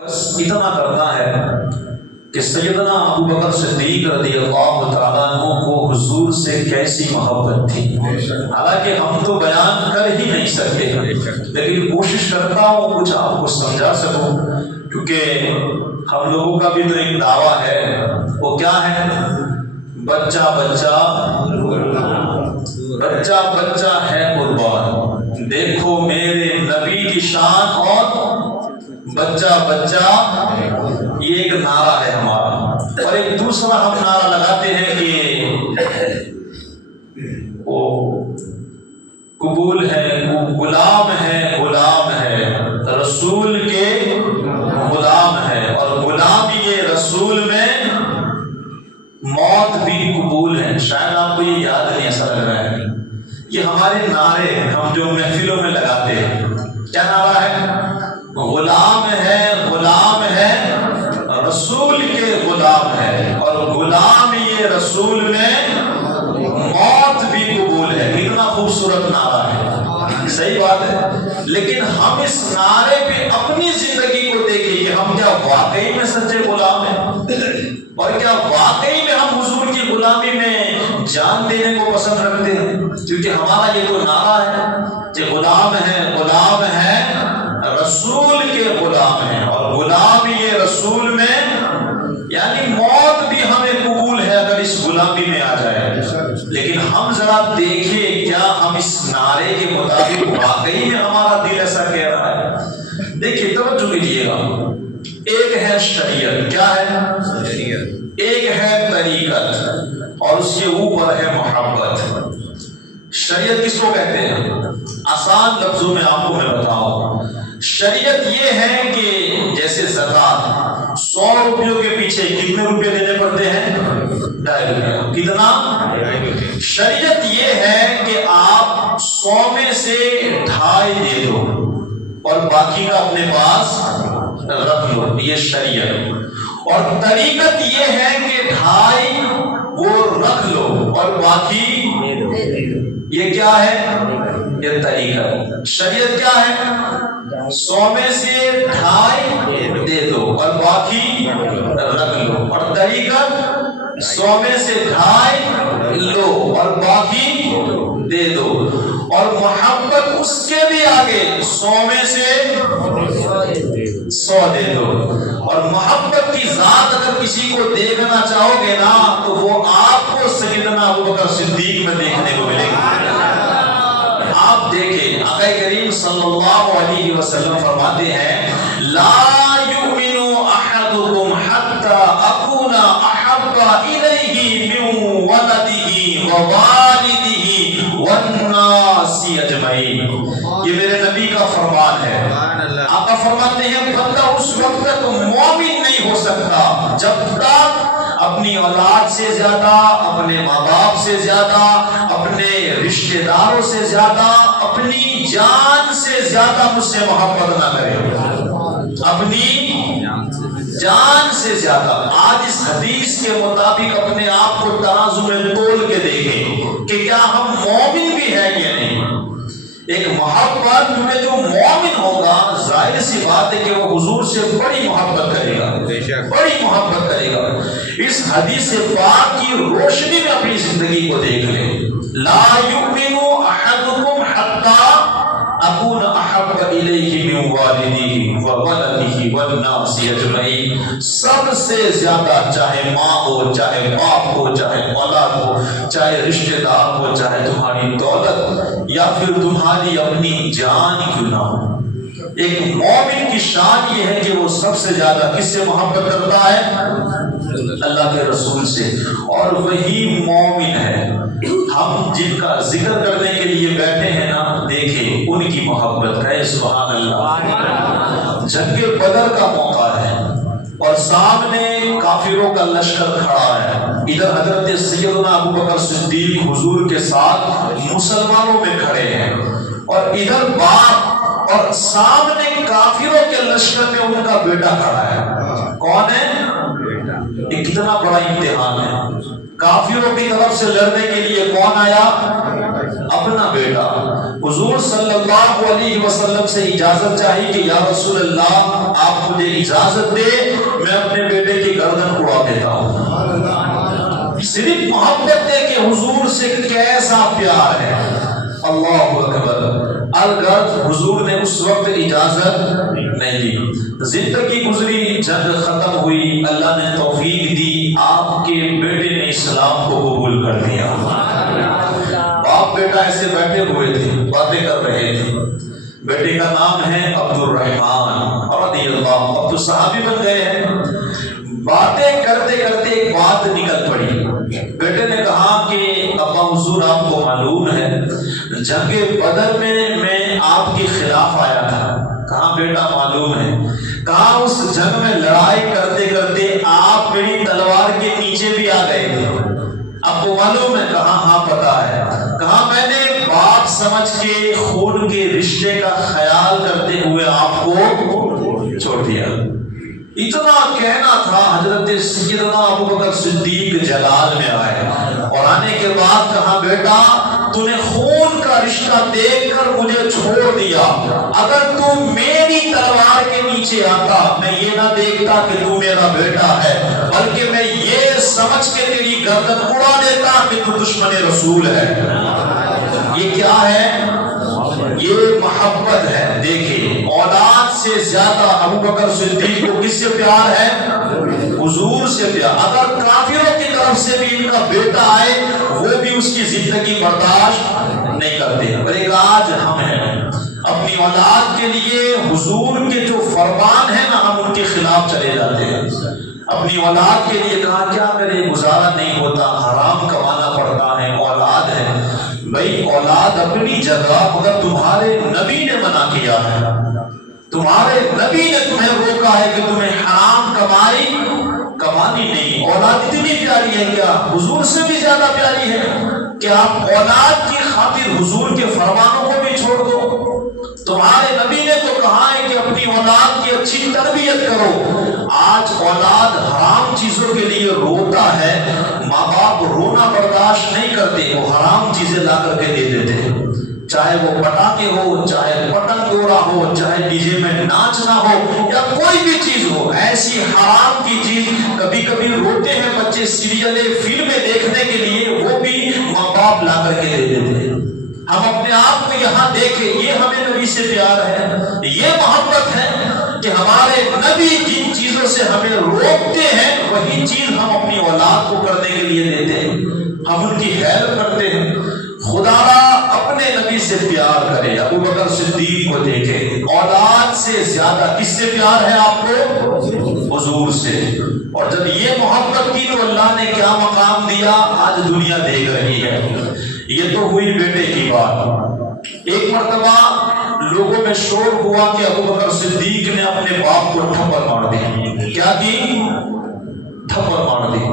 بس اتنا کرنا ہے کہ سیدنا ابو بکر صدیق رضی اللہ تعالیٰ عنہ کو حضور سے کیسی محبت تھی، حالانکہ ہم تو بیان کر ہی نہیں سکتے، لیکن کوشش کرتا ہوں کچھ آپ کو سمجھا سکوں، کیونکہ ہم لوگوں کا بھی تو ایک دعویٰ ہے، وہ کیا ہے؟ بچہ بچہ بچہ بچہ ہے قربان، دیکھو میرے نبی کی شان، اور بچہ بچہ یہ ایک نعرہ ہے ہمارا، اور ایک دوسرا ہم نعرہ لگاتے ہیں کہ وہ قبول ہے، وہ غلام ہے، غلام ہے رسول کے غلام ہے، اور غلامی رسول میں موت بھی قبول ہے۔ شاید آپ کو یہ یاد نہیں، ایسا لگ رہا ہے، یہ ہمارے نعرے ہیں ہم جو محفلوں میں لگاتے ہیں۔ کیا نعرہ ہے؟ غلام ہے، غلام ہے رسول کے غلام ہے، اور غلام یہ رسول میں موت بھی قبول ہے۔ کتنا خوبصورت نعرہ ہے، صحیح بات ہے، لیکن ہم اس نعرے پہ اپنی زندگی کو دیکھیں کہ ہم کیا واقعی میں سچے غلام ہیں، اور کیا واقعی میں ہم حضور کی غلامی میں جان دینے کو پسند رکھتے ہیں؟ کیونکہ ہمارا یہ تو نعرہ ہے کہ غلام ہے رسول کے غلام ہیں، اور غلام یہ رسول میں یعنی موت بھی ہمیں قبول ہے اگر اس غلامی میں آ جائے۔ لیکن ہم ذرا دیکھیں کیا ہم اس نعرے کے مطابق واقعی میں ہمارا دل ایسا کہہ رہا ہے؟ دیکھیے توجہ کیجیے گا، ایک ہے شریعت، کیا ہے؟ ایک ہے طریقت، اور اس کے اوپر ہے محبت۔ شریعت کس کو کہتے ہیں؟ آسان لفظوں میں آپ کو میں بتاؤں، شریعت یہ ہے کہ جیسے زکوٰۃ 100 روپیوں کے پیچھے کتنے روپے دینے پڑتے ہیں؟ 2.5 روپیہ۔ کتنا؟ شریعت یہ ہے کہ آپ 100 میں سے 2.5 دے دو اور باقی کا اپنے پاس رکھ لو، یہ شریعت۔ اور طریقت یہ ہے کہ 2.5 وہ رکھ لو اور باقی یہ کیا ہے؟ یہ طریقت۔ شریعت کیا ہے؟ 100 میں سے 2.5 دے دو اور باقی رکھ لو، اور طریقت 100 میں سے 2.5 لو اور باقی دے دو، اور محبت اس کے بھی آگے 100 میں سے 100 دے دو۔ اور محبت کی ذات اگر کسی کو دیکھنا چاہو گے نا تو وہ آپ کو سیدنا ابو بکر صدیق میں دیکھنے کو ملے گی۔ آپ دیکھیں آقا کریم صلی اللہ علیہ وسلم فرماتے ہیں لا یؤمن احدکم حتی اکون احب الیہ من ولدہ ووالدہ والناس اجمعین۔ یہ میرے نبی کا فرمان ہے۔ آقا فرماتے ہیں بندہ اس وقت تک مومن نہیں ہو سکتا جب تک اپنی اولاد سے زیادہ، اپنے ماں باپ سے زیادہ، اپنے رشتہ داروں سے زیادہ، اپنی جان سے زیادہ مجھ سے محبت نہ کرے، اپنی جان سے زیادہ۔ آج اس حدیث کے مطابق اپنے آپ کو ترازو میں تول کے دیکھیں کہ کیا ہم مومن بھی ہیں کہ نہیں۔ ایک محبت میں جو مومن ہوگا ظاہر سی بات ہے کہ وہ حضور سے بڑی محبت کرے گا، بڑی محبت کرے گا۔ اس حدیث پاک کی روشنی میں اپنی زندگی کو دیکھ لیں۔ لا یؤمن احدکم حتی اکون احب الیہ من والدہ وولدہ والناس اجمعین۔ سب سے زیادہ، چاہے ماں ہو، چاہے باپ ہو، چاہے اولاد ہو، چاہے رشتہ دار ہو، چاہے تمہاری دولت یا پھر تمہاری اپنی جان کیوں نہ ہو، ایک مومن کی شان یہ ہے کہ وہ سب سے زیادہ کس سے محبت کرتا ہے؟ اللہ کے رسول سے، اور وہی مومن ہے۔ ہم جن کا ذکر کرنے کے لیے بیٹھے ہیں نا، دیکھیں ان کی محبت ہے، سبحان اللہ۔ جنگ بدر کا موقع ہے اور سامنے کافروں کا لشکر کھڑا ہے، ادھر حضرت سیدنا ابو بکر صدیق حضور کے ساتھ مسلمانوں میں کھڑے ہیں، اور ادھر باپ اور سامنے کافروں کے لشکر میں ان کا بیٹا کھڑا ہے۔ کون ہے؟ یہ کتنا بڑا امتحان ہے۔ کافروں کی طرف سے لڑنے کے لیے کون آیا؟ اپنا بیٹا۔ حضور صلی اللہ علیہ وسلم سے اجازت چاہی کہ یا رسول اللہ آپ مجھے اجازت دے میں اپنے بیٹے کی گردن اڑا دیتا ہوں. صرف محبت دے کہ حضور سے کیسا پیار ہے. اللہ اکبر. الغرض حضور نے اس وقت اجازت نہیں دی. زندگی گزری، جنگ ختم ہوئی، اللہ نے توفیق دی، آپ کے بیٹے نے اسلام کو قبول کر دیا. باپ بیٹا ایسے بیٹھے ہوئے تھے، باتیں کر رہے تھے. بیٹے کا نام ہے عبد الرحمن رضی اللہ. اب تو صحابی بن گئے ہیں. باتیں کرتے کرتے ایک بات نکل پڑی. بیٹے نے کہا کہ ابا حضور آپ کو معلوم ہے جنگ بدر میں آپ کے خلاف آیا تھا. کہاں بیٹا معلوم ہے. کہاں اس جنگ میں لڑائی کرتے کرتے آپ میری تلوار کے نیچے بھی آ گئے تھے. آپ کو معلوم ہے. کہاں ہاں پتا ہے. کہاں میں نے باپ سمجھ کے خون کے رشتے کا خیال کرتے ہوئے آپ کو چھوڑ دیا. اتنا کہنا تھا. حضرت سیدنا ابوبکر صدیق جلال میں آئے اور آنے کے بعد کہا بیٹا تو نے خون کا رشتہ دیکھ کر مجھے چھوڑ دیا. اگر تو میری تلوار کے نیچے آتا میں یہ نہ دیکھتا کہ تو میرا بیٹا ہے، بلکہ میں یہ سمجھ کے تیری گردن اڑا دیتا کہ تو دشمن رسول ہے. یہ کیا ہے؟ یہ محبت ہے. دیکھیں اولاد سے زیادہ ابوبکر صدیق کو کس سے پیار ہے؟ حضور سے پیار. اگر کافروں کی طرف سے بھی ان کا بیٹا آئے وہ بھی اس کی زندگی برداشت نہیں کرتے. اور ایک آج ہم ہیں اپنی اولاد کے لیے حضور کے جو فرمان ہے نا ہم ان کے خلاف چلے جاتے ہیں. اپنی اولاد کے لیے کہا کیا کرے، گزارا نہیں ہوتا، حرام کمانا پڑتا ہے. اولاد ہے بھائی، اولاد اپنی جگہ، مگر تمہارے نبی نے منع کیا ہے. تمہارے نبی نے تمہیں روکا ہے کہ تمہیں حرام کمانی نہیں. اولاد اتنی پیاری ہے کیا حضور سے بھی زیادہ پیاری ہے کہ آپ اولاد کی خاطر حضور کے فرمانوں کو بھی چھوڑ دو. تمہارے نبی نے تو کہا ہے کہ اپنی اولاد کی اچھی تربیت کرو. آج اولاد حرام چیزوں کے لیے روتا ہے، ماں باپ رونا برداشت نہیں کرتے، وہ حرام چیزیں لا کر کے دے دیتے ہیں. چاہے وہ پٹاخے ہو، چاہے پتنگ اڑا ہو، چاہے ڈی جے میں ناچنا ہو یا کوئی بھی چیز ہو، ایسی حرام کی چیز. کبھی کبھی روتے ہیں بچے سیریلیں فلمیں دیکھنے کے لیے، وہ بھی ماں باپ لا کر کے دے دیتے ہیں. ہم اپنے آپ کو یہاں دیکھیں، یہ ہمیں نبی سے پیار ہے، یہ محبت ہے کہ ہمارے نبی جن چیزوں سے ہمیں روکتے ہیں وہی چیز ہم اپنی اولاد کو کرنے کے لیے دیتے ہیں. ہم ان کی ہیلپ کرتے ہیں. خدا اپنے نبی سے پیار کرے. ابوبکر صدیق کو دیکھے، اولاد سے زیادہ کس سے پیار ہے آپ کو؟ حضور سے. اور جب یہ محبت کی تو اللہ نے کیا مقام دیا آج دنیا دیکھ رہی ہے. یہ تو ہوئی بیٹے کی بات. ایک مرتبہ لوگوں میں شور ہوا کہ ابوبکر صدیق نے اپنے باپ کو تھپڑ مار دی. کیا کی؟ تھپڑ مار دی.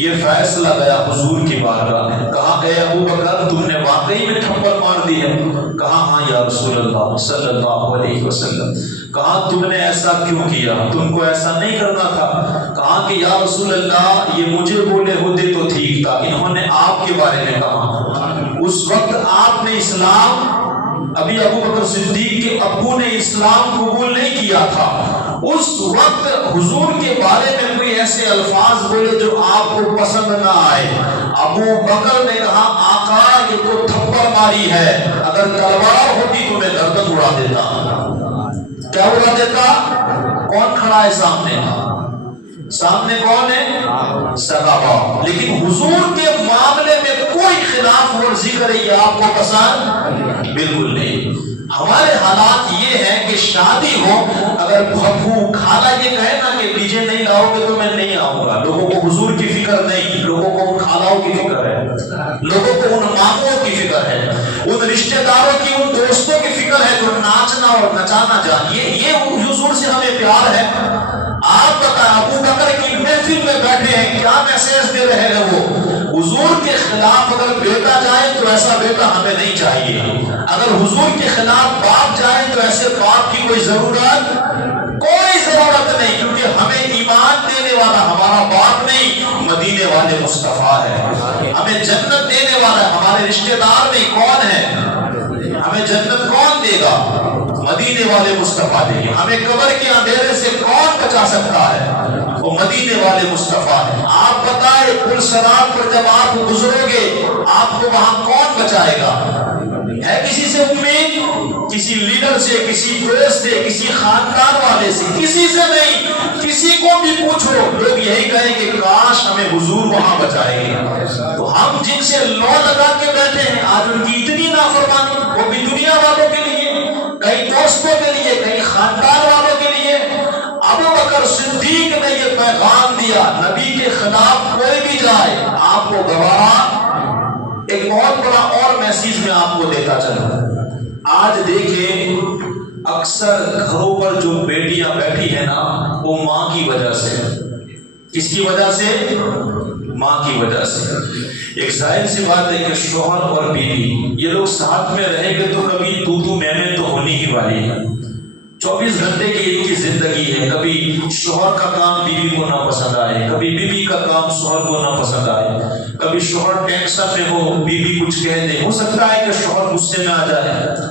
یہ فیصلہ گیا حضور کی بارگاہ میں. کہا اے ابوبکر تم نے واقعی میں تھپڑ مار دی ہے؟ کہا ہاں یا رسول اللہ صلی اللہ علیہ وسلم. کہا تم نے ایسا کیوں کیا؟ تم کو ایسا نہیں کرنا تھا. کہا کہ یا رسول اللہ یہ مجھے بولے ہوتے تو ٹھیک تھا، انہوں نے آپ کے بارے میں کہا. اس وقت آپ نے اسلام، ابھی ابوبکر صدیق کے ابو نے اسلام قبول نہیں کیا تھا. اس وقت حضور کے بارے میں کوئی ایسے الفاظ بولے جو آپ کو پسند نہ آئے. ابو بکر نے کہا آقا یہ تو تھپڑ ماری ہے، اگر تلوار ہوتی تو میں گردن اڑا دیتا. کیا اڑا دیتا؟ کون کھڑا ہے سامنے؟ سامنے کون ہے؟ صحابہ. لیکن حضور کے معاملے میں کوئی خلاف ورزی کرے یہ آپ کو پسند بالکل نہیں. ہمارے حالات یہ ہیں کہ شادی ہو، اگر پھپھو خالہ یہ کہے نا کہ ڈی جے نہیں لاؤ گے تو میں نہیں آؤں گا، لوگوں کو حضور کی فکر نہیں، لوگوں کو ان خالوں کی فکر ہے، لوگوں کو ان ماموں کی فکر ہے، ان رشتہ داروں کی، ان دوستوں کی فکر ہے جو ناچنا اور نچانا جانیے. یہ حضور سے ہمیں پیار ہے. آپ بتائیں ابو بکر کی محفل میں بیٹھے ہیں، کیا میسج دے رہے ہیں وہ؟ حضور کے خلاف اگر بیٹا جائے تو ایسا بیٹا ہمیں نہیں چاہیے. اگر حضور کے خلاف باپ جائے تو ایسے باپ کی کوئی ضرورت نہیں، کیونکہ ہمیں ایمان دینے والا ہمارا باپ نہیں، مدینے والے مصطفیٰ ہے. ہمیں جنت دینے والا ہمارے رشتہ دار نہیں. کون ہے؟ ہمیں مدینے والے مصطفیٰ دیں گے. ہمیں قبر کے اندھیرے سے کون بچا سکتا ہے؟ وہ مدینے والے مصطفیٰ ہیں. آپ بتائیں پل صراط پر جب آپ گزرو گے آپ کو وہاں کون بچائے گا؟ ہے کسی سے امید؟ کسی لیڈر سے، کسی دوست سے، کسی خاندان والے سے؟ کسی سے نہیں. کسی کو بھی پوچھو لوگ یہی کہیں کہ کاش ہمیں حضور وہاں بچائیں گے. تو ہم جن سے لو لگا کے بیٹھے ہیں آج ان کی اتنی نافرمانی، وہ بھی دنیا والوں کے لیے، کئی دوستوں کے لیے، کئی خاندان والوں کے لیے. ابو بکر صدیق نے یہ پیغام دیا نبی کے خلاف کوئی بھی جائے آپ کو گوارا. ایک بہت بڑا اور میسیج میں آپ کو دیتا چلوں. آج دیکھیں اکثر گھروں پر جو بیٹیاں بیٹھی ہیں نا وہ ماں کی وجہ سے. کس کی وجہ سے؟ ماں کی وجہ سے. ایک ظاہر سی بات ہے کہ شوہر اور بیوی یہ لوگ ساتھ میں رہیں گے تو کبھی تو میں تو ہونی ہی والی ہے. 24 گھنٹے کی ان کی زندگی ہے. کبھی شوہر کا کام بیوی کو نہ پسند آئے، کبھی بیوی کا کام شوہر کو نہ پسند آئے، کبھی شوہر ٹینشن میں ہو بیوی کچھ کہہ دے. ہو سکتا ہے کہ شوہر غصے میں آ جائے،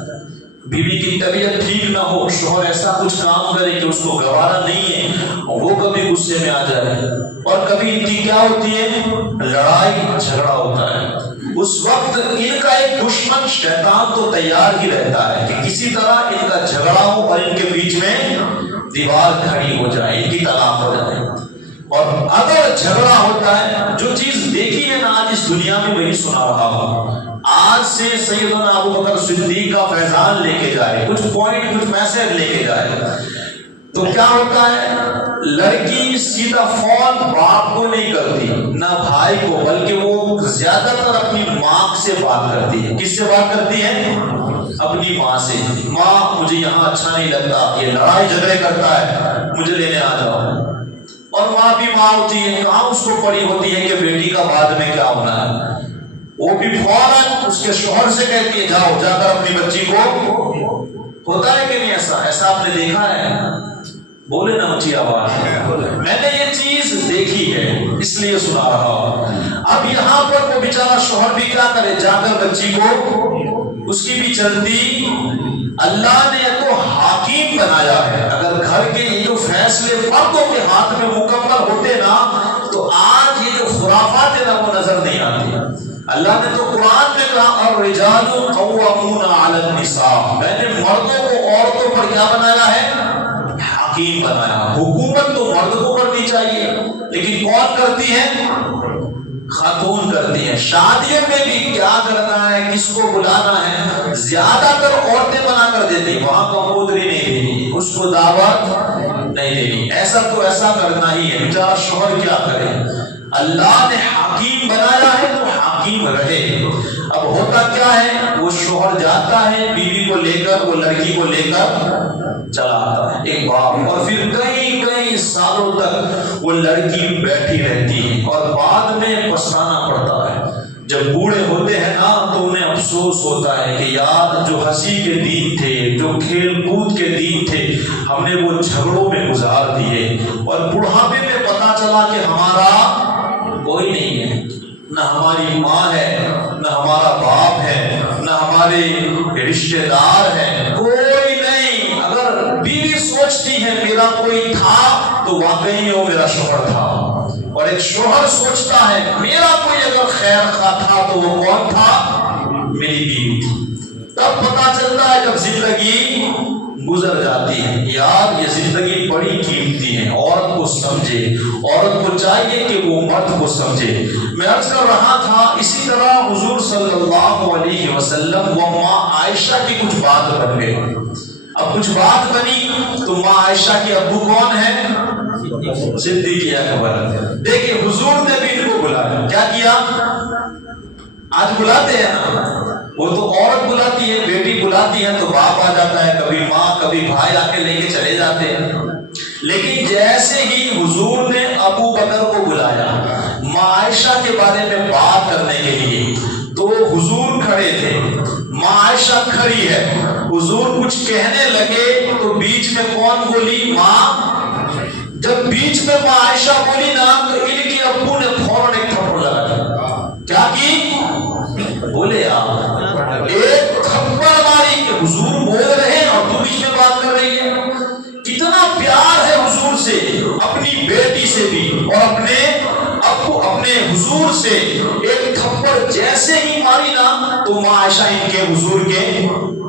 بیوی کی طبیعت ٹھیک نہ ہو، شوہر ایسا کچھ کام کرے کہ اس کو گوارا نہیں ہے، وہ کبھی غصے میں آ جائے. اور کبھی ان کی کیا ہوتی ہے؟ لڑائی جھگڑا ہوتا ہے. اس وقت ان کا ایک دشمن شیطان تو تیار ہی رہتا ہے کہ کسی طرح ان کا جھگڑا ہو اور ان کے بیچ میں دیوار کھڑی ہو جائے، ان کی طلاق ہو جائے. اور اگر جھگڑا ہوتا ہے، جو چیز دیکھی ہے نا آج اس دنیا میں وہی سنا رہا ہوں. آج سے سیدنا ابو بکر صدیق کا فیضان لے کے جائے، کچھ پوائنٹ کچھ میسج لے کے جائے تو کیا ہوتا ہے؟ لڑکی سیدھا فون باپ کو نہیں کرتی نہ بھائی کو، بلکہ وہ زیادہ تر اپنی ماں سے بات کرتی ہے. کس سے بات کرتی ہے؟ اپنی ماں سے. ماں مجھے یہاں اچھا نہیں لگتا، یہ لڑائی جھگڑے کرتا ہے، مجھے لینے آ جاؤ. اور ماں بھی ماں ہوتی ہے، کہاں اس کو پڑی ہوتی ہے کہ بیٹی کا بعد میں کیا ہونا ہے. وہ بھی فوراً اس کے شوہر سے کہتی ہے جاؤ جا کر اپنی بچی کو. ہوتا ہے کہ نہیں ایسا آپ نے دیکھا ہے؟ بولے نا اونچی آواز. میں نے یہ چیز دیکھی ہے اس لیے سنا رہا ہوں. اب یہاں پر وہ بیچارہ شوہر بھی کیا کرے؟ جا کر بچی کو، اس کی بھی چلتی. اللہ نے تو حاکم بنایا ہے. اگر گھر کے یہ جو فیصلے مردوں کے ہاتھ میں مکمل ہوتے نا تو آج یہ جو خرافات ہے نا وہ نظر نہیں آتی. اللہ نے تو قرآن میں کہا الرجال قوامون علی النساء، میں نے مردوں کو عورتوں پر کیا بنایا ہے؟ حاکم بنایا. حکومت تو مرد کو کرنی چاہیے لیکن کون کرتی ہے؟ خاتون کرتی ہیں. شادیوں میں بھی کیا کرنا ہے، کس کو بلانا ہے، زیادہ تر عورتیں بنا کر دیتی. وہاں کمپوتری نہیں دینی، اس کو دعوت نہیں دینی، ایسا تو ایسا کرنا ہی ہے. بیچارہ شوہر کیا کرے؟ اللہ نے حاکم بنایا ہے تو حاکم رہے. اب ہوتا کیا ہے؟ وہ شوہر جاتا ہے بیوی کو لے کر، وہ لڑکی کو لے کر چلا آتا ہے ایک باپ، اور پھر کئی سالوں تک وہ لڑکی بیٹھی رہتی ہے اور بعد میں پچھتانا پڑتا ہے. جب بوڑھے ہوتے ہیں نا تو انہیں افسوس ہوتا ہے کہ یار جو ہنسی کے دن تھے، جو کھیل کود کے دن تھے، ہم نے وہ جھگڑوں میں گزار دیے اور بڑھاپے میں پتا چلا کہ ہمارا کوئی نہیں ہے، نہ ہماری ماں ہے، نہ ہمارا باپ ہے، نہ ہمارے رشتہ دار ہیں، کوئی نہیں. اگر بیوی سوچتی ہے میرا کوئی تھا تو واقعی وہ میرا شوہر تھا، اور ایک شوہر سوچتا ہے میرا کوئی اگر خیر خواہ تھا تو وہ کون تھا؟ میری بیوی تھی. تب پتا چلتا ہے جب زندگی گزر جاتی ہے. یار یہ زندگی بڑی قیمتی ہے. عورت کو سمجھے، عورت کو چاہیے کہ وہ مرد کو سمجھے. میں عرض کر رہا تھا اسی طرح حضور صلی اللہ علیہ وسلم و ماں عائشہ کی کچھ بات بن گئی. اب کچھ بات بنی تو ماں عائشہ کے ابو کون ہے؟ صدیق اکبر. دیکھیں حضور نے بھی ان کو بلایا. کیا کیا؟ آج بلاتے ہیں نا، وہ تو عورت بلاتی ہے، بیٹی بلاتی ہے تو باپ آ جاتا ہے، کبھی ماں کبھی بھائی آ کے لے کے چلے جاتے ہیں. لیکن جیسے ہی حضور نے ابو بکر کو بلایا ماں عائشہ کے بارے میں بات کرنے کے لیے تو حضور کھڑے تھے، ماں عائشہ کھڑی ہے. حضور کچھ کہنے لگے تو بیچ میں کون بولی؟ ماں. جب بیچ میں ماں عائشہ بولی نا تو ان کے ابو نے فوراً ایک تھپڑ لگا دیا. کیا کی؟ بولے آپ ایک تھپڑ ماری کہ حضور بول رہے ہیں اور تو بیچ میں بات اپنی بیٹی سے بھی اور اپنے اپنے حضور سے ایک تھپڑ جیسے ہی ماری نا تو ماں عائشہ ان کے حضور کے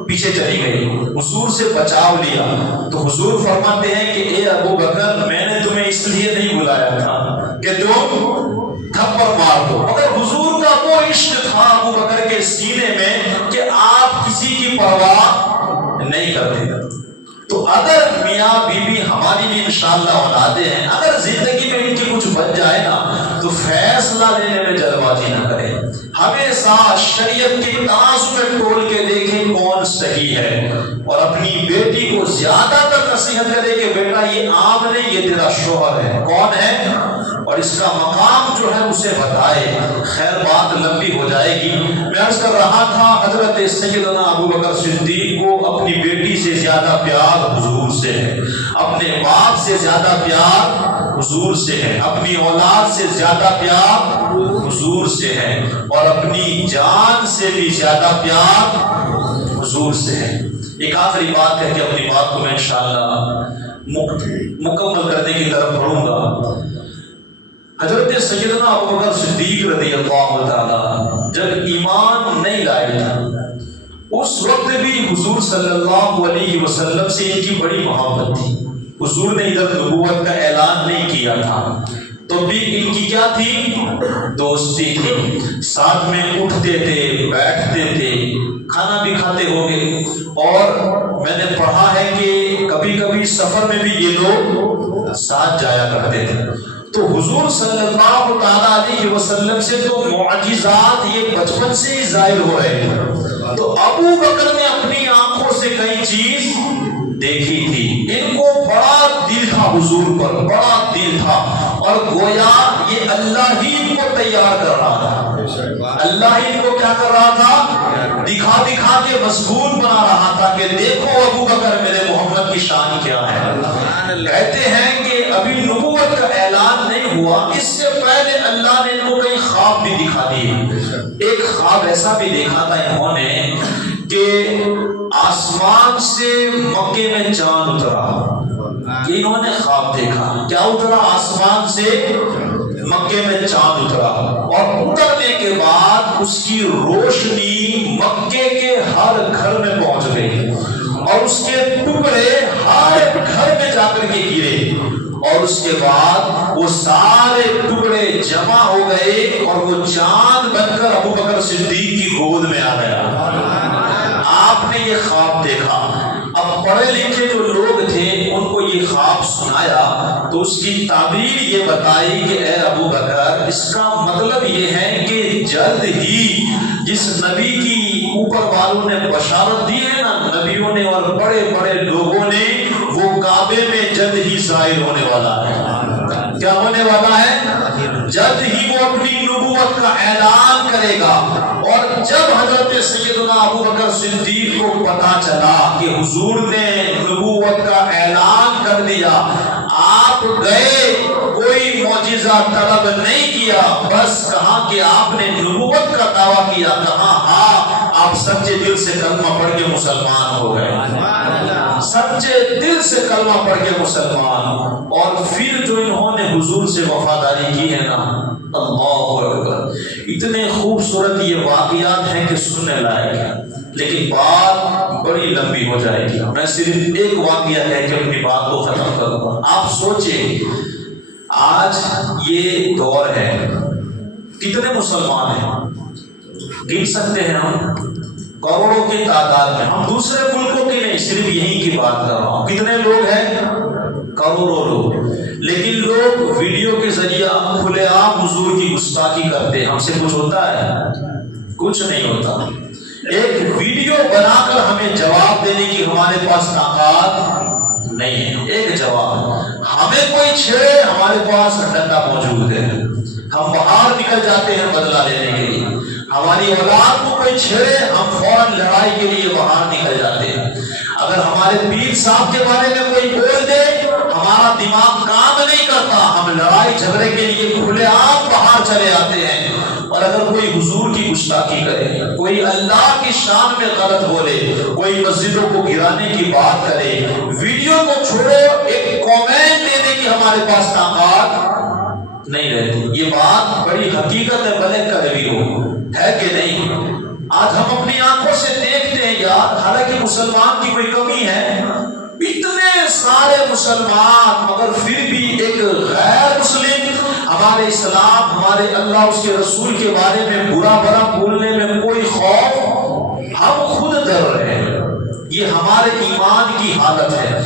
پیچھے چلی گئی، حضور سے بچاؤ لیا۔ تو حضور فرماتے ہیں کہ اے ابو بکر، میں نے تمہیں اس لیے نہیں بلایا تھا کہ تم تھپڑ مار دو، مگر حضور کا وہ عشق تھا ابو بکر کے سینے میں کہ آپ کسی کی پرواہ نہیں کرتے۔ تو اگر میاں بیوی ہماری بھی انشاءاللہ اولادیں ہیں، اگر زندگی میں ان کی کچھ بن جائے نا تو فیصلہ لینے میں جلد بازی نہ کریں، ہمیشہ شریعت کے تناظر میں ٹول کے دیکھیں کون صحیح ہے، اور اپنی بیٹی کو زیادہ تر نصیحت کرے کہ بیٹا یہ عام نہیں، یہ تیرا شوہر ہے، کون ہے اور اس کا مقام جو ہے اسے بتائے۔ خیر بات لمبی ہو جائے گی، میں عرض کر رہا تھا حضرت سیدنا ابو بکر صدیق کو اپنی بیٹی سے زیادہ پیار حضور سے ہے، اپنے باپ سے زیادہ پیار حضور سے ہے، اپنی اولاد سے زیادہ پیار حضور سے ہے، اور اپنی جان سے بھی زیادہ پیار حضور سے ہے۔ ایک آخری بات کہہ کے اپنی بات کو میں انشاءاللہ مکمل کرنے کی طرف بڑھوں گا۔ حضرت سیدنا ابو بکر صدیق رضی اللہ تعالی جب ایمان نہیں لائے تھے، اس وقت بھی حضور صلی اللہ علیہ وسلم سے ان کی بڑی محبت تھی۔ حضور نے ادھر نبوت کا اعلان نہیں کیا تھا تو بھی ان کی کیا تھی؟ دوستی تھی، ساتھ میں اٹھتے تھے، بیٹھتے تھے، کھانا بھی کھاتے ہو گے، اور میں نے پڑھا ہے کہ کبھی کبھی سفر میں بھی یہ لوگ ساتھ جایا کرتے تھے۔ تو حضور صلی اللہ تعالیٰ علیہ وسلم سے تو معجزات یہ بچپن سے ہی ظاہر ہو رہے تھے، تو ابو بکر نے اپنی آنکھوں سے کئی چیز دیکھی تھی، ان کو بڑا دل تھا حضور پر، بڑا دل تھا، اور گویا یہ اللہ ہی ان کو تیار کر رہا تھا، اللہ ہی ان کو کیا کر رہا تھا؟ دکھا دکھا کے مشغول بنا رہا تھا کہ دیکھو ابو بکر میرے محمد کی شان کیا ہے۔ کہتے ہیں کہ ابھی نبوت کا اعلان نہیں ہوا، اس سے پہلے اللہ نے ان کو کئی خواب بھی دکھا دیے۔ ایک خواب ایسا بھی دیکھا تھا انہوں نے کہ آسمان سے مکے میں چاند اترا، انہوں نے خواب دیکھا، کیا اترا؟ آسمان سے مکے میں چاند اترا، اور اترنے کے بعد اس کی روشنی مکے کے ہر گھر میں پہنچ گئی، اور اس کے ٹکڑے ہر گھر میں جا کر کے گرے، اور اس کے بعد وہ سارے ٹکڑے جمع ہو گئے اور وہ چاند بن کر ابو بکر صدیق کی گود میں آ گیا۔ آپ نے یہ خواب دیکھا، اب پڑھے لکھے جو لوگ تھے ان کو یہ خواب سنایا تو اس کی تعبیر یہ بتائی کہ اے ابو بکر، اس کا مطلب یہ ہے کہ جلد ہی جس نبی کی اوپر والوں نے بشارت دی ہے نا، نبیوں نے اور بڑے بڑے لوگوں نے، وہ کعبے میں جلد ہی ظاہر ہونے والا ہے۔ کیا ہونے والا ہے؟ جلد ہی وہ اپنی نبوت کا اعلان کرے گا۔ اور جب حضرت سیدنا ابو بکر صدیق کو پتا چلا کہ حضور نے نبوت کا اعلان کر دیا، آپ گئے، کوئی معجزہ طلب نہیں کیا، بس کہا کہ آپ نے نبوت کا دعویٰ کیا، کہا ہاں آپ سچے دل سے کلمہ پڑھ کے مسلمان ہو گئے، سچے دل سے کلمہ پڑھ کے مسلمان۔ اور پھر جو انہوں نے حضور سے وفاداری کی ہے نا، اللہ اکبر، اتنے خوبصورت یہ واقعات ہیں کہ سننے لائق ہے، لیکن بات بڑی لمبی ہو جائے گی، میں صرف ایک واقعہ کہہ کے اپنی بات کو ختم کروں گا۔ آپ سوچیں آج یہ دور ہے، کتنے مسلمان ہیں؟ گن سکتے ہیں ہم؟ کروڑوں کی تعداد میں، ہم دوسرے ملکوں کی نہیں، صرف یہیں کی بات کر رہا ہوں۔ کتنے لوگ ہیں؟ کروڑوں لوگ، لیکن لوگ ویڈیو کے ذریعہ کھلے عام حضور کی گستاخی کرتے ہیں۔ ہم سے کچھ ہوتا ہے؟ کچھ نہیں ہوتا۔ ایک ویڈیو بنا کر ہمیں جواب دینے کی ہمارے پاس طاقت نہیں ہے۔ ایک جواب، ہمیں کوئی چھیڑے ہمارے پاس ڈنڈا موجود ہے، ہم باہر نکل جاتے ہیں بدلہ لینے کے لیے۔ ہماری اولاد کو کوئی چھیڑے ہم فوراً لڑائی کے لیے باہر نکل جاتے ہیں۔ اگر ہمارے پیر صاحب کے بارے میں کوئی بول دے، ہمارے ہمارا دماغ کام نہیں کرتا، ہم لڑائی جھگڑے کے لیے کھلے عام باہر چلے آتے ہیں۔ اور اگر کوئی حضور کی گستاخی کرے، کوئی اللہ کی شان میں غلط بولے، کوئی مسجدوں کو گرانے کی بات کرے، ویڈیو کو چھوڑو ایک کامنٹ دینے کی ہمارے پاس طاقت نہیں رہتی۔ یہ بات بڑی حقیقت ہے، بھلے کڑوی ہو، ہے کہ نہیں؟ آج ہم اپنی آنکھوں سے دیکھتے ہیں یار، حالانکہ مسلمان کی کوئی کمی ہے، اتنے سارے مسلمان مگر پھر بھی ایک غیر مسلم ہمارے اسلام، ہمارے اللہ، اس کے رسول کے بارے میں برا برا بولنے میں کوئی خوف، ہم خود ڈر رہے ہیں۔ یہ ہمارے ایمان کی حالت ہے۔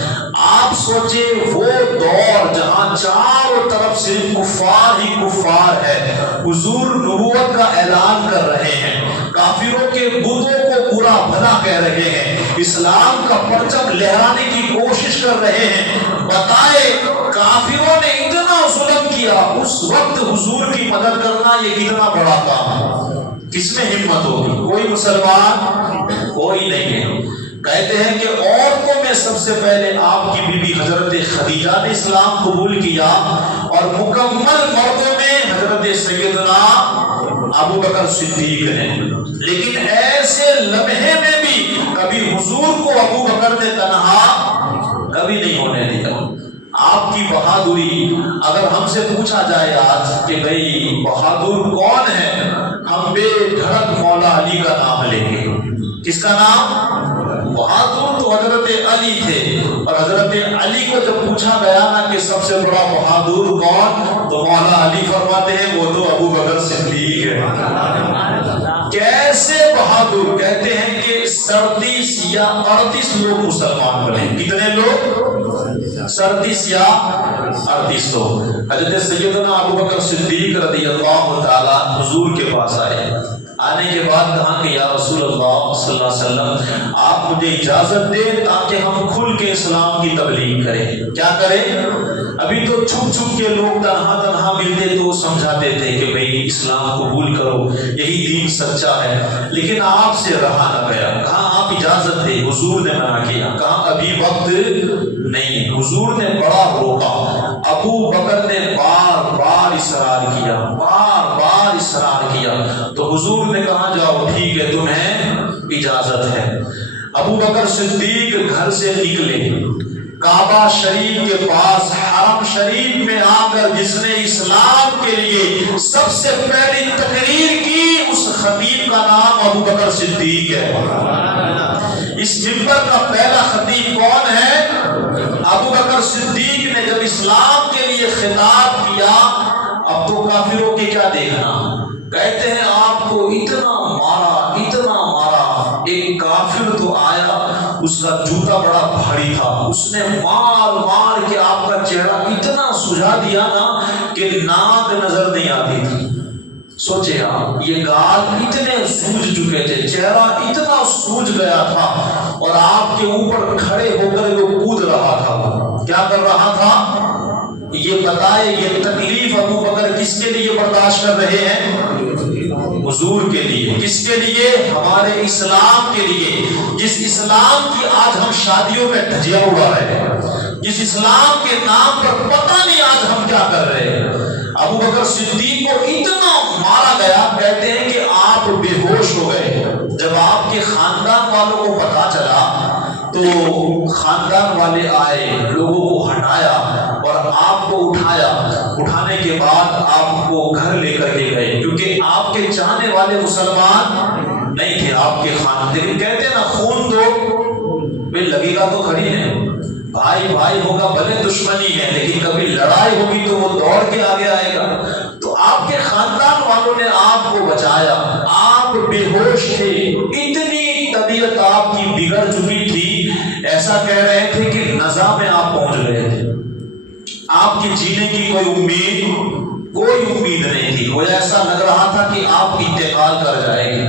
آپ سوچیں وہ دور جہاں چاروں طرف صرف کفار ہی کفار ہے، حضور نبوت کا اعلان کر رہے ہیں، کافروں کے بتوں کو برا بھلا کہہ رہے ہیں، اسلام کا پرچم لہرانے کی کوشش کر رہے ہیں۔ بتائے کافروں نے اتنا ظلم کیا، اس وقت حضور کی مدد کرنا یہ کتنا بڑا کام، کس میں ہمت ہوگی؟ کوئی مسلمان کوئی نہیں ہے۔ کہتے ہیں کہ عورتوں میں سب سے پہلے آپ کی بیوی حضرت خدیجہ نے اسلام قبول کیا، اور مکمل مردوں میں حضرت سیدنا ابو بکر صدیق نے۔ لیکن ایسے لمحے میں بھی کبھی حضور کو ابو بکر نے تنہا کبھی نہیں ہونے دیا۔ آپ کی بہادری، اگر ہم سے پوچھا جائے آج کہ بھئی بہادر کون ہے، ہم بے دھڑک مولا علی کا نام لیں گے۔ کس کا نام؟ بہادر تو حضرت علی تھے، اور حضرت علی کو جب پوچھا گیا نا کہ سب سے بڑا بہادر کون، تو مولا علی فرماتے ہیں وہ تو ابو بکر صدیق ہے۔ کیسے بہادر؟ کہتے ہیں کہ 37 یا 38 لوگ مسلمان بنے۔ کتنے لوگ؟ 37 یا 38 لوگ۔ حضرت سیدنا ابو بکر صدیق رضی اللہ تعالی حضور کے پاس آئے، آنے کے بعد کہا کہ یا رسول اللہ صلی اللہ علیہ وسلم، آپ مجھے اجازت دیں تاکہ ہم کھل کے اسلام کی تبلیغ کریں۔ کیا کریں؟ ابھی تو چھپ چھپ کے لوگ تنہا تنہا ملتے تو سمجھاتے تھے کہ بھئی اسلام قبول کرو، یہی دین سچا ہے، لیکن آپ سے رہا نہ گیا۔ کہا آپ اجازت دیں، حضور نے منع کیا، کہا ابھی وقت نہیں ہے۔ حضور نے بڑا روکا، ابو بکر نے بار بار اصرار کیا، بار بار اصرار کیا، تو حضور نے کہا جاؤ ٹھیک ہے تمہیں اجازت ہے۔ ابو بکر صدیق گھر سے نکلے، کعبہ شریف کے پاس حرم شریف میں آ کر جس نے اسلام کے لیے سب سے پہلی تقریر کی، اس خطیب کا نام ابو بکر صدیق ہے۔ اس منبر کا پہلا خطیب کون ہے؟ ابو بکر صدیق نے جب اسلام کے لیے خطاب کیا، اب تو کافروں کے کیا دیکھنا، کہتے ہیں آپ کو اتنا مارا، اتنا مارا، ایک کافر تو آیا، اس کا جوتا بڑا بھاری تھا، اس نے مار مار کے آپ کا چہرہ اتنا سجا دیا نا کہ ناک نظر نہیں آتی تھی۔ سوچے آپ، یہ گال اتنے سوج چکے تھے، چہرہ اتنا سوج گیا تھا، اور آپ کے اوپر کھڑے ہو کر وہ کود رہا تھا۔ کیا کر رہا تھا؟ یہ بتائے یہ تکلیف ابو بکر کس کے لیے برداشت کر رہے ہیں؟ حضور کے لیے۔ کس کے لیے؟ ہمارے اسلام کے لیے، جس اسلام کی آج ہم شادیوں میں دھجیاں اڑا رہے ہیں، جس اسلام کے نام پر پتہ نہیں آج ہم کیا کر رہے ہیں۔ ابو بکر صدیق کو اتنا مارا گیا، کہتے ہیں کہ آپ بے ہوش ہو گئے۔ جب آپ کے خاندان والوں کو پتا چلا تو خاندان والے آئے، لوگوں کو ہٹایا اور آپ کو اٹھایا۔ اٹھانے کے بعد آپ کو گھر لے کر کے گئے، کیونکہ آپ کے چاہنے والے مسلمان نہیں تھے آپ کے خاندان، لیکن کہتے ہیں نا خون دو بھائی لگے گا تو کھڑی ہے، بھائی بھائی ہوگا، بھلے دشمنی ہے لیکن کبھی لڑائی ہوگی تو وہ دوڑ کے آگے آئے گا۔ تو آپ کے خاندان والوں نے آپ کو بچایا، آپ بے ہوش تھے، اتنی طبیعت آپ کی بگڑ چکی تھی، ایسا کہہ رہے تھے کہ نزا میں آپ پہنچ گئے تھے، آپ کی جینے کی کوئی امید نہیں تھی، وہ ایسا لگ رہا تھا کہ آپ انتقال کر جائے گی،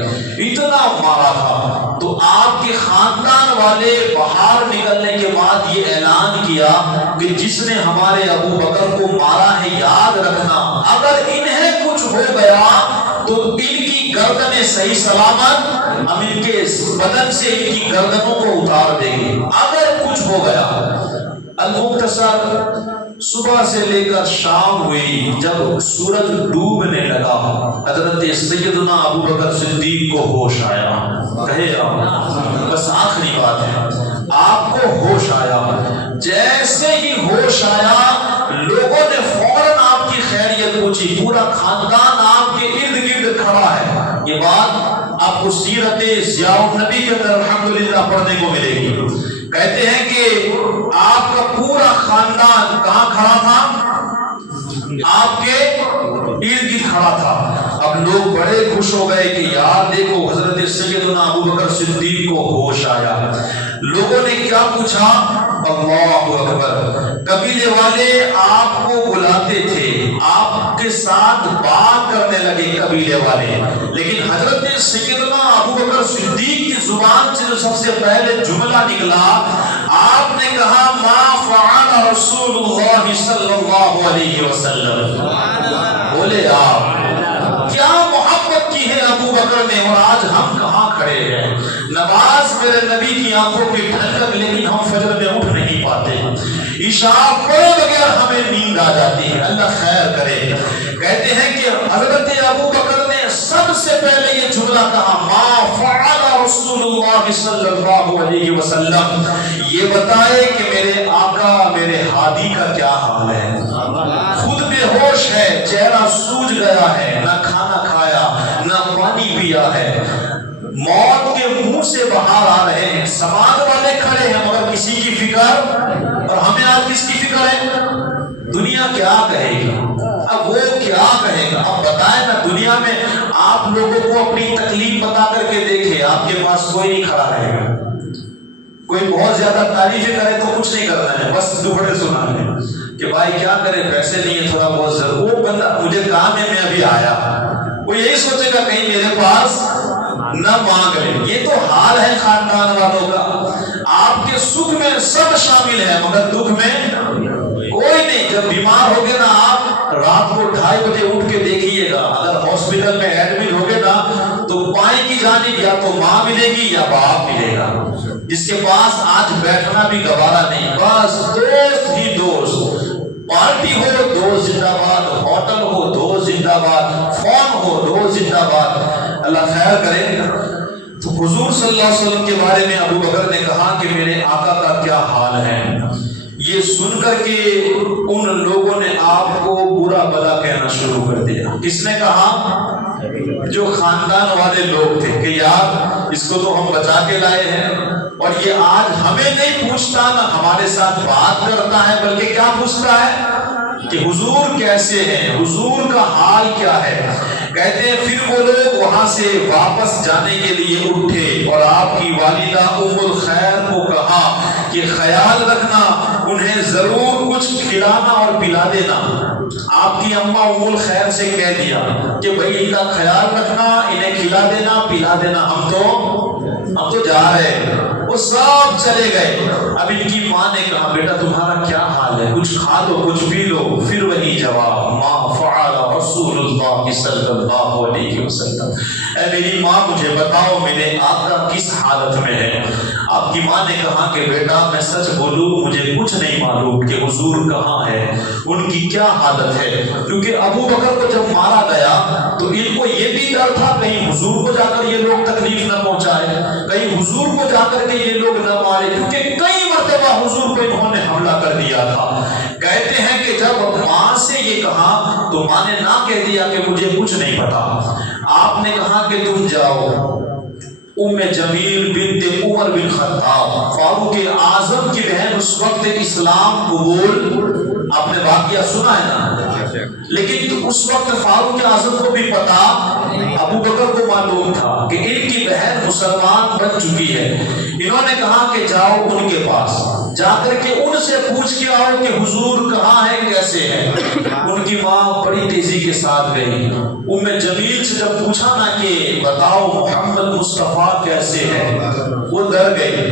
اتنا مارا تھا۔ تو آپ کے خاندان والے باہر نکلنے کے بعد یہ اعلان کیا کہ جس نے ہمارے ابو بکر کو مارا ہے یاد رکھنا، اگر انہیں کچھ ہو گیا تو ان کی گردنیں صحیح سلامت ہم ان کے بدن سے ان کی گردنوں کو اتار دیں گے، اگر کچھ ہو گیا۔ المختصر صبح سے لے کر شام ہوئی، جب سورج ڈوبنے لگا حضرت سیدنا ابو بکر صدیق کو ہوش آیا. کہے آپ بس آخری بات ہے، آپ کو ہوش آیا. جیسے ہی ہوش آیا لوگوں نے فوراً آپ کی خیریت پوچھی، پورا خاندان آپ کے ارد گرد کھڑا ہے. یہ بات آپ کو سیرت ضیاء النبی کے اندر الحمدللہ پڑھنے کو ملے گی. کہتے ہیں کہ آپ کا پورا خاندان کہاں کھڑا تھا؟ آپ کے ارد گرد کھڑا تھا. اب لوگ بڑے خوش ہو گئے کہ یار دیکھو حضرت سیدنا ابو بکر صدیق کو ہوش آیا. لوگوں نے کیا پوچھا؟ اللہ اکبر. قبیلے والے آپ کو بلاتے تھے، آپ کے ساتھ بات کرنے لگے قبیلے والے، لیکن حضرت سیدنا ابو بکر صدیق کی زبان سے جو سب سے پہلے جملہ نکلا، آپ نے کہا ما فعل رسول اللہ صلی اللہ علیہ وسلم. بولے آپ کیا محبت کی ہے ابو بکر نے، اور آج ہم کہاں کھڑے ہیں. نماز میرے نبی کی آنکھوں کی ٹھنڈک، لیکن ہم فجر میں اٹھ نہیں پاتے. عشاء پڑھے بغیر ہمیں نیند آ جاتی ہے. اللہ خیر کرے. کہتے ہیں کہ حضرت ابو بکر نے سب سے پہلے یہ جملہ کہا ما فعل رسول اللہ صلی اللہ علیہ وسلم. یہ بتائے کہ میرے آقا میرے ہادی کا کیا حال ہے. خود بے ہوش ہے، چہرہ سوج گیا ہے، نہ کھانا کھایا نہ پانی پیا ہے، موت کے منہ سے باہر آ رہے ہیں. سماج والے کھڑے ہیں مگر کسی کی فکر، اور ہمیں آج کس کی فکر ہے؟ دنیا کیا کہے گی، اب وہ کیا کہے گا. اب بتائیں نا، دنیا میں آپ لوگوں کو اپنی تکلیف بتا کر کے دیکھیں، آپ کے پاس کوئی نہیں کھڑا رہے گا. کوئی بہت زیادہ تعریفیں کرے تو کچھ نہیں کرنا ہے، بس دوبڑے سنانے کہ بھائی کیا کرے، پیسے نہیں ہے، تھوڑا بہت ضرور. وہ بندہ مجھے کام ہے، میں ابھی آیا، وہ یہی سوچے گا کہیں میرے پاس نہ مانگ لے. یہ تو حال ہے خاندان والوں کا. آپ کے سکھ میں سب شامل ہے مگر دکھ میں کوئی نہیں. جب بیمار ہوگے نا، آپ رات کو 2:30 بجے اٹھ کے دیکھیے گا، اگر ہاسپٹل میں ایڈمٹ ہوگے نا تو بائیں کی جانب یا تو ماں ملے گی یا باپ ملے گا، جس کے پاس آج بیٹھنا بھی گوارا نہیں. بس دوست ہی دوست. پارٹی ہو دوست زندہ باد، ہوٹل ہو دوست زندہ باد، فون ہو دوست زندہ باد. اللہ خیر کرے. تو حضور صلی اللہ علیہ وسلم کے بارے میں ابو بکر نے کہا کہ میرے آقا کا کیا حال ہے. یہ سن کر کے ان لوگوں نے آپ کو برا بلا کہنا شروع کر دیا. کس نے کہا؟ جو خاندان والے لوگ تھے کہ یار اس کو تو ہم بچا کے لائے ہیں، اور یہ آج ہمیں نہیں پوچھتا، نہ ہمارے ساتھ بات کرتا ہے، بلکہ کیا پوچھتا ہے کہ حضور کیسے ہیں، حضور کا حال کیا ہے. کہتے ہیں پھر وہ لوگ وہاں سے واپس جانے کے لیے اٹھے اور آپ کی والدہ ام الخیر کو کہا کہ خیال رکھنا، انہیں ضرور کچھ کھلانا اور پلا دینا. آپ کی اماں ام الخیر سے کہہ دیا کہ بھئی ان کا خیال رکھنا، انہیں کھلا دینا پلا دینا، ہم تو جا رہے ہیں. وہ سب چلے گئے. اب ان کی ماں نے کہا بیٹا تمہارا کیا حال ہے، کچھ کھا لو کچھ پی لو. پھر وہی جواب ما فعل رسول اللہ صلی اللہ علیہ وسلم. اے میری ماں مجھے بتاؤ میرے آقا کس حالت میں ہے. آپ کی ماں نے کہا کہ بیٹا میں سچ بولوں مجھے کچھ نہیں معلوم کہ حضور کہاں ہے، ان کی کیا حالت ہے. کیونکہ ابو بکر کو جب مارا گیا تو ان کو یہ بھی ڈر تھا کہیں حضور کو جا کر یہ لوگ تکلیف نہ پہنچائے، کہیں حضور کو جا کر کے یہ لوگ نہ مارے، کیونکہ کئی مرتبہ حضور کو انہوں نے حملہ کر دیا تھا. کہتے ہیں کہ جب ماں سے یہ کہا تو ماں نے نہ کہہ دیا کہ مجھے کچھ نہیں پتا. آپ نے کہا کہ تم جاؤ. ام جمیل بنت عمر بن خطاب فاروق اعظم کی بہن اس وقت اسلام قبول، آپ نے واقعہ سنا ہے نا، لیکن اس وقت فاروق اعظم کو بھی پتا، ابو بکر کو معلوم تھا کہ ان کی بہن مسلمان بن چکی ہے. انہوں نے کہا کہ جاؤ ان کے پاس، جا کر کے ان سے پوچھ کے آؤ کہ حضور کہاں ہے کیسے ہے. ان کی ماں بڑی تیزی کے ساتھ گئی. ام جمیل سے جب پوچھا نا کہ بتاؤ محمد مصطفیٰ کیسے ہے، وہ ڈر گئی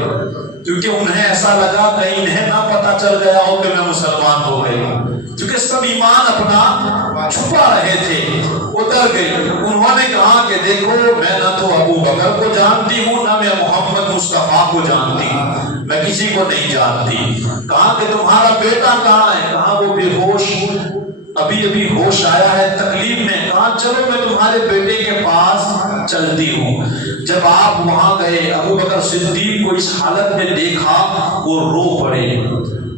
کیونکہ انہیں ایسا لگا کہیں انہیں نہ پتا چل گیا ہو کہ میں مسلمان ہو گئی. کیونکہ سب ایمان اپنا چھپا رہے تھے اتر گئی. انہوں نے کہا کہ دیکھو میں نہ تو ابو بکر کو جانتی ہوں نہ میں محمد مصطفیٰ کو جانتی ہوں, میں کسی کو نہیں جانتی. کہا کہ تمہارا بیٹا کہاں ہے؟ کہا وہ بے ہوش, ابھی ہوش آیا ہے تکلیف میں. کہا چلو میں تمہارے بیٹے کے پاس چلتی ہوں. جب آپ وہاں گئے ابو بکر صدیق کو اس حالت میں دیکھا, وہ رو پڑے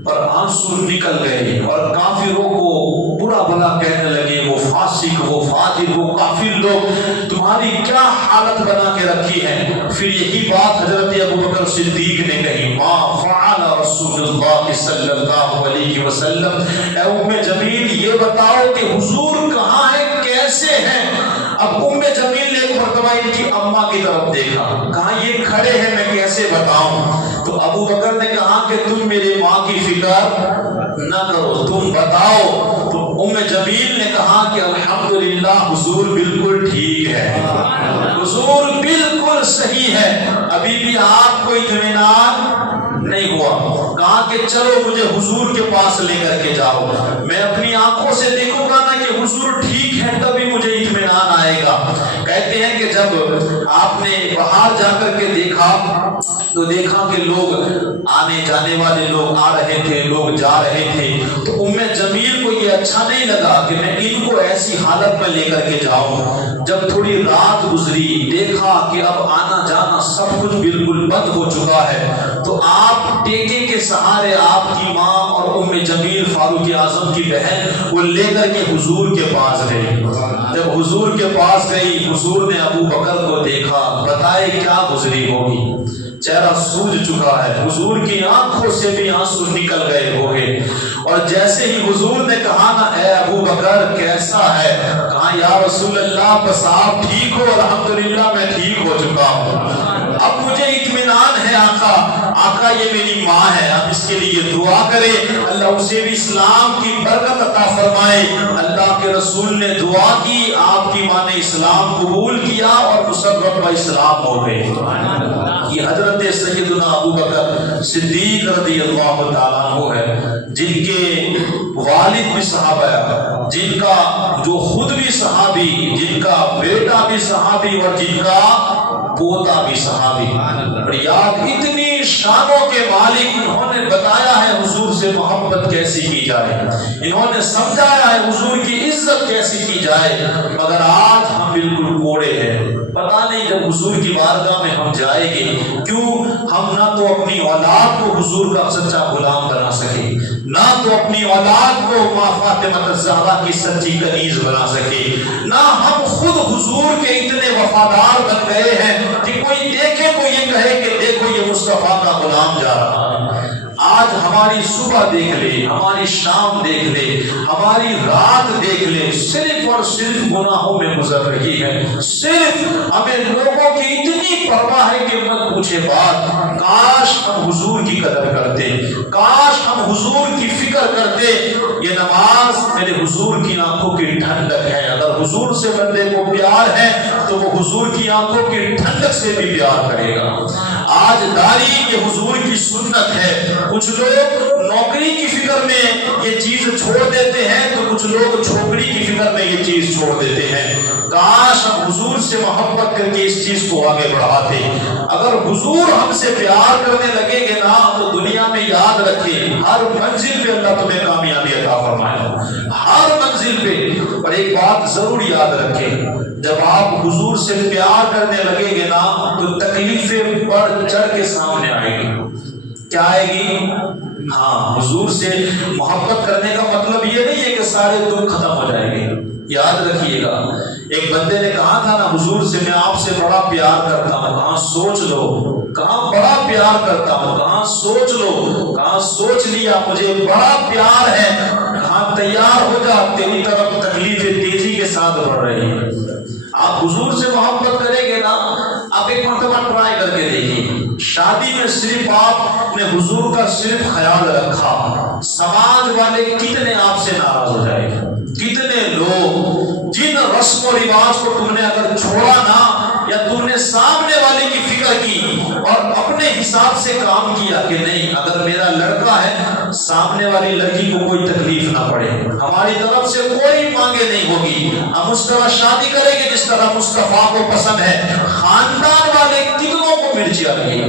اور آنسو نکل گئے اور کافروں کو برا بھلا کہنے لگے, وہ فاسق, وہ فاجر, وہ کافر لوگ تمہاری کیا حالت بنا کے رکھی ہے. پھر یہی بات حضرت ابو بکر صدیق نے کہی, ما فعل رسول اللہ صلی اللہ علیہ وسلم. اے ام جمیل یہ بتاؤ کہ حضور کہاں ہے, کیسے ہیں؟ اب ام جمیل نے ایک مرتبہ ان کی اماں کی طرف دیکھا, کہا یہ کھڑے ہیں میں کیسے بتاؤں. تو ابو بکر نے کہا کہ تم میری ماں کی فکر نہ کرو, تم بتاؤ. تو ام جمیل نے کہا کہ الحمدللہ حضور بالکل ٹھیک ہے, حضور بالکل صحیح ہے, ابھی بھی آپ کو اطمینان نہیں ہوا. کہا کہ چلو مجھے حضور کے پاس لے کر کے جاؤ, میں اپنی آنکھوں سے دیکھوں گا نا کہ حضور ٹھیک ہے تبھی مجھے اطمینان آئے گا. کہتے ہیں کہ جب آپ نے باہر جا کر کے دیکھا تو دیکھا کہ لوگ آنے جانے والے لوگ آ رہے تھے, لوگ جا رہے تھے. تو ام جمیل کو یہ اچھا نہیں لگا کہ میں ان کو ایسی حالت میں لے کر کے جاؤں. جب تھوڑی رات گزری دیکھا کہ اب آنا جانا سب کچھ بالکل بند ہو چکا ہے, تو آپ ٹیکے کے سہارے آپ کی ماں اور ام جمیل فاروق اعظم کی بہن وہ لے کر کے حضور کے پاس گئی. جب حضور کے پاس گئی, حضور نے ابو بکر کو دیکھا, بتائے کیا گزری ہوگی, چہرہ سوج چکا ہے, حضور کی آنکھوں سے بھی آنسو نکل گئے ہوگے. اور جیسے ہی حضور نے کہا نا اے ابو بکر کیسا ہے, کہا یا رسول اللہ بس آپ ٹھیک ہو, الحمدللہ میں ٹھیک ہو چکا ہوں, اب مجھے اطمینان ہے. آقا یہ میری ماں ہے, اب اس کے لیے دعا کرے اللہ اسے بھی اسلام کی برکت عطا فرمائے. اللہ کے رسول نے دعا کی, آپ کی ماں نے اسلام قبول کیا اور مسرت و اسلام ہو گئے. یہ حضرت سیدنا ابو بکر صدیق رضی اللہ تعالیٰ عنہ ہے, جن کے والد بھی صحابہ, جن کا جو خود بھی صحابی, جن کا بیٹا بھی صحابی اور جن کا پوتا بھی صحابی. اور یاد اتنی شانوں کے مالک, انہوں نے بتایا ہے حضور سے محبت کیسی کی جائے, انہوں نے سمجھایا ہے حضور کی عزت کیسی کی جائے. مگر آج ہم بالکل کوڑے ہیں, پتہ نہیں جب حضور کی بارگاہ میں ہم جائیں گے کیوں ہم نہ تو اپنی اولاد کو حضور کا سچا غلام بنا سکے, نہ تو اپنی اولاد کو ماں فاطمہ الزہرا کی سچی کنیز بنا سکے, نہ ہم خود حضور کے اتنے وفادار بن گئے ہیں کہ کوئی دیکھے تو یہ کہے کہ دیکھو یہ مصطفیٰ کا غلام جا رہا ہے. آج ہماری صبح دیکھ لے, ہماری شام دیکھ لے, ہماری رات دیکھ لے, صرف اور صرف گناہوں میں گزر رہی ہے. صرف ہمیں لوگوں کی اتنی پرواہ ہے کہ مت پوچھے بات. کاش ہم حضور کی قدر کرتے, کاش ہم حضور کی فکر کرتے. یہ نماز میرے حضور کی آنکھوں کی ٹھنڈک ہے. اگر حضور سے بندے کو پیار ہے تو وہ حضور کی آنکھوں کی ٹھنڈک سے بھی پیار کرے گا. آج داڑھی یہ حضور کی سنت ہے. کچھ لوگ نوکری کی فکر میں یہ چیز چھوڑ دیتے ہیں تو کچھ لوگ چھوکری کی فکر میں یہ چیز چھوڑ دیتے ہیں. کاش ہم حضور سے محبت کر کے اس چیز کو آگے بڑھاتے. اگر حضور ہم سے پیار کرنے لگے گے نا تو دنیا میں یاد رکھے ہر منزل پہ اللہ تمہیں کامیابی عطا فرمائے, ہر منزل پہ. اور ایک بات ضرور یاد رکھے, جب آپ حضور سے پیار کرنے لگیں گے نا تو تکلیفیں بڑھ چڑھ کے سامنے آئے گی. کیا آئے گی؟ ہاں, حضور سے محبت کرنے کا مطلب یہ نہیں ہے کہ سارے دکھ ختم ہو جائیں گے. یاد رکھیے گا, ایک بندے نے کہا تھا نا حضور سے میں آپ سے بڑا پیار کرتا ہوں. کہاں سوچ لو, کہاں بڑا پیار کرتا ہوں, کہاں سوچ لو, کہاں سوچ لیا مجھے بڑا پیار ہے, کہاں تیار ہو جا, تیری طرف تکلیفیں تیزی کے ساتھ بڑھ رہی ہیں. آپ حضور سے محبت کریں گے نا, آپ ایک مرتبہ ٹرائی کر کے دیکھیے. شادی میں صرف آپ نے حضور کا صرف خیال رکھا, سماج والے کتنے آپ سے ناراض ہو جائے گے. کتنے لوگ جن رسم و رواج کو تم نے اگر چھوڑا نا, یا تم نے سامنے والے کی فکر کی اور اپنے حساب سے سے کام کیا کہ نہیں اگر میرا لڑکا ہے سامنے والی لڑکی کو کوئی تکلیف نہ پڑے، ہماری طرف سے کوئی مانگے نہیں ہوگی، ہم اس طرح شادی کریں گے جس طرح مصطفیٰ کو پسند ہے۔ خاندان والے کتنوں کو مرچیا لگے،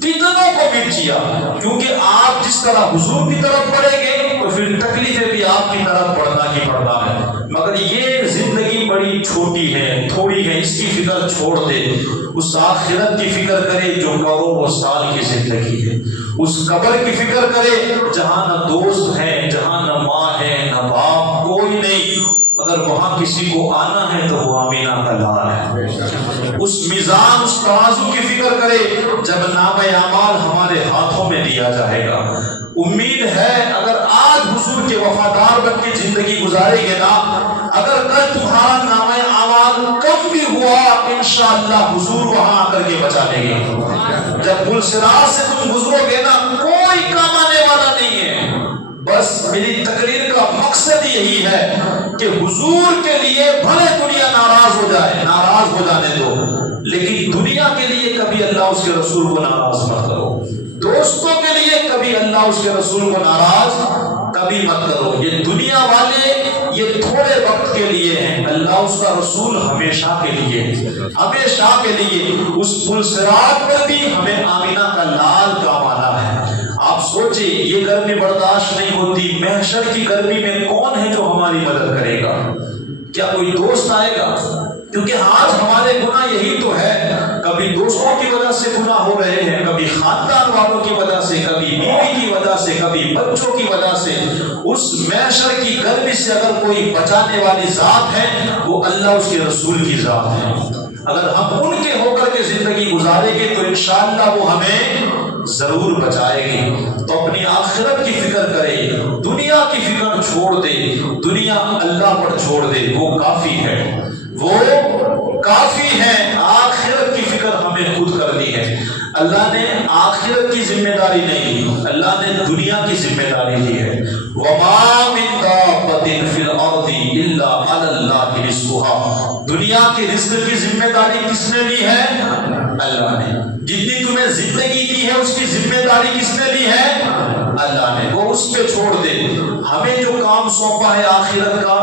کتنوں کو مرچیا، کیونکہ آپ جس طرح حضور کی طرف بڑھیں گے تو پھر تکلیفیں بھی آپ کی طرف بڑھنا ہی پڑتا ہے۔ مگر یہ زندگی بڑی چھوٹی ہے، تھوڑی ہے، اس کی فکر چھوڑ دے، اس آخرت کی فکر کرے جو کروڑوں سال کی زندگی ہے، اس قبر کی فکر کرے جہاں نہ دوست ہے، جہاں نہ ماں ہے نہ باپ، کوئی نہیں، اگر وہاں کسی کو آنا ہے تو وہ آمینہ کا لال ہے۔ اس میزان، اس ترازو کی فکر کرے جب نام اعمال ہمارے ہاتھوں میں دیا جائے گا۔ امید ہے اگر آج حضور کے وفادار بن کے زندگی گزارے گے نا، اگر کل تمہارا نام اعمال کم بھی ہوا انشاءاللہ حضور وہاں آ کر کے بچا لیں گے۔ جب پل صراط سے تم گزرو گے نا کوئی کام آنے والا نہیں ہے۔ بس میری تقریر کا مقصد یہی ہے کہ حضور کے لیے بھلے دنیا ناراض ہو جائے، ناراض ہو جانے دو، لیکن دنیا کے لیے کبھی اللہ اس کے رسول کو ناراض مت کرو، دوستوں کے لیے کبھی اللہ اس کے رسول کو ناراض کبھی مت کرو۔ یہ دنیا والے یہ تھوڑے وقت کے لیے ہیں، اللہ اس کا رسول ہمیشہ کے لیے، ہمیشہ کے لیے۔ اس پل صراط پر بھی ہمیں آمینہ کا لال کام آنا ہے۔ آپ سوچیں یہ گرمی برداشت نہیں ہوتی، محشر کی گرمی میں کون ہے جو ہماری مدد کرے گا؟ کیا کوئی دوست آئے گا؟ کیونکہ آج ہمارے گناہ یہی تو ہے، کبھی دوستوں کی وجہ سے گناہ ہو رہے ہیں، کبھی خاندان والوں کی وجہ سے، کبھی بیوی کی وجہ سے، کبھی بچوں کی وجہ سے۔ اس محشر کی گرمی سے اگر کوئی بچانے والی ذات ہے وہ اللہ اس کے رسول کی ذات ہے۔ اگر ہم ان کے ہو کر کے زندگی گزاریں گے تو انشاءاللہ وہ ہمیں ضرور بچائے گی۔ تو اپنی آخرت کی فکر کرے، دنیا کی فکر چھوڑ دے، دنیا اللہ پر چھوڑ دے، وہ کافی ہے، وہ کافی ہے۔ آخرت کی فکر ہمیں خود کرنی ہے۔ اللہ نے آخرت کی ذمہ داری نہیں لی، اللہ نے دنیا کی ذمہ داری لی ہے۔ وَمَا مِن دَابَّةٍ فِي الْأَرْضِ إِلَّا عَلَى اللَّهِ رِزْقُهَا۔ دنیا کے رزق کی ذمہ داری کس نے لی ہے؟ اللہ نے۔ جتنی تمہیں زندگی دی ہے اس کی ذمہ داری کس نے لی ہے؟ اللہ نے۔ وہ اس پہ چھوڑ دے، ہمیں جو کام سونپا ہے آخرت کا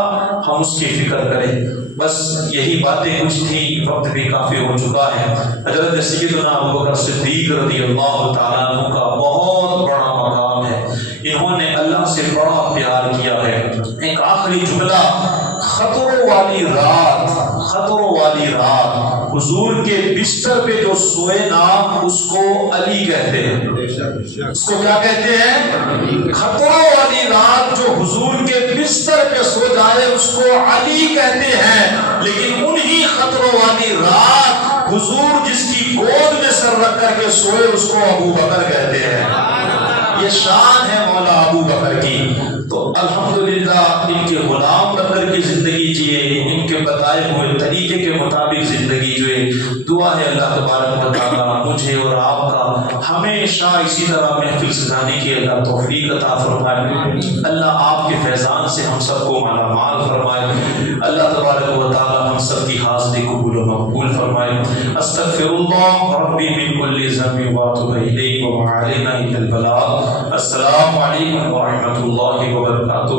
ہم اس کی فکر کریں۔ بس یہی باتیں کچھ تھیں، وقت بھی کافی ہو چکا ہے۔ حضرت سیدنا ابوبکر صدیق رضی اللہ تعالیٰ عنہ کا بہت بڑا مقام ہے، انہوں نے اللہ سے بڑا پیار کیا ہے۔ ایک آخری جملہ، خطروں والی رات، خطروں والی رات، حضور کے بستر پہ جو سوئے نا اس کو علی کہتے ہیں۔ اس کو کیا کہتے ہیں؟ خطروں والی رات جو حضور کے بستر پہ سو جائے اس کو علی کہتے ہیں، لیکن انہی خطروں والی رات حضور جس کی گود میں سر رکھ کر کے سوئے اس کو ابو بکر کہتے ہیں۔ یہ شان ہے مولا ابو بکر کی۔ تو الحمدللہ ان کے غلام بن کر کی زندگی جیے، ان کے بتائے ہوئے طریقے کے مطابق زندگی جیے۔ دعا ہے اللہ تبارک و تعالیٰ مجھے اور آپ کا ہمیشہ اسی طرح محفل سجانے کی اللہ توفیق عطا فرمائے۔ اللہ آپ کے فیضان سے ہم سب کو مالا مال فرمائے۔ اللہ تبارک و تعالیٰ ہم سب کی حاضری قبول و مقبول فرمائے۔ استغفر اللہ ربی من کل ذنب واتوب الیہ وما علینا الا البلاغ۔ السلام علیکم ورحمۃ اللہ وبرکاتہ۔